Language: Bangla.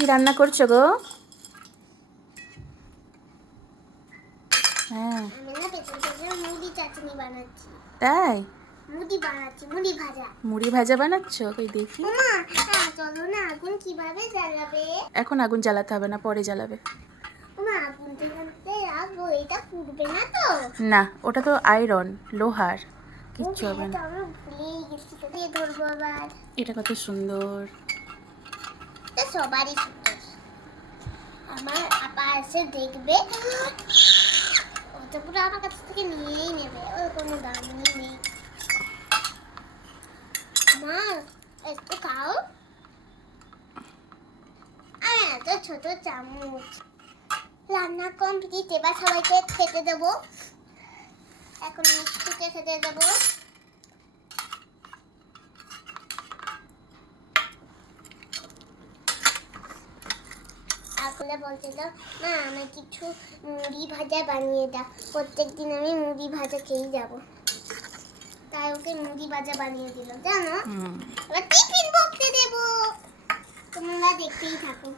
কি রান্না করছো গো? হ্যাঁ, আমি না পেছন পেছন মুড়ি চাটনি বানাচ্ছি। তাই মুড়ি বানাচ্ছি, মুড়ি ভাজা। মুড়ি ভাজা বানাচ্ছো? কই দেখি। ওমা, চলো না, আগুন কিভাবে জ্বালাবে? এখন আগুন জ্বালাতে হবে না, পরে জ্বালাবে। ওমা, আগুন জ্বালাতে রাখবো, এটা পুড়বে না তো? না, ওটা তো আয়রন, লোহার, কিচ্ছু হবে হ্যাঁ, না। তো আমরা ভুলেই গেছি, তো দিয়ে ধরবো আবার। এটা কত সুন্দর। তো সবারই সুন্দর। আমার আপা এসে দেখবে, ওটা পুরো আমার কাছ থেকে নিয়েই নেবে, ওর কোনো দামই নেই। মা, একটু খাও। তো ছোট চামচ। রান্না কমপ্লিট, এবার সবাইকে খেতে দেবো। এখন মিষ্টিকে খেতে দেবো। আসলে বলছিল, মা আমি কিছু মুড়ি ভাজা বানিয়ে দাও, প্রত্যেকদিন আমি মুড়ি ভাজা খেয়েই যাবো। তাই ওকে মুড়ি ভাজা বানিয়ে দিল, জানো। এবার টিফিন বক্সে দেবো, তোমরা দেখতেই থাকো।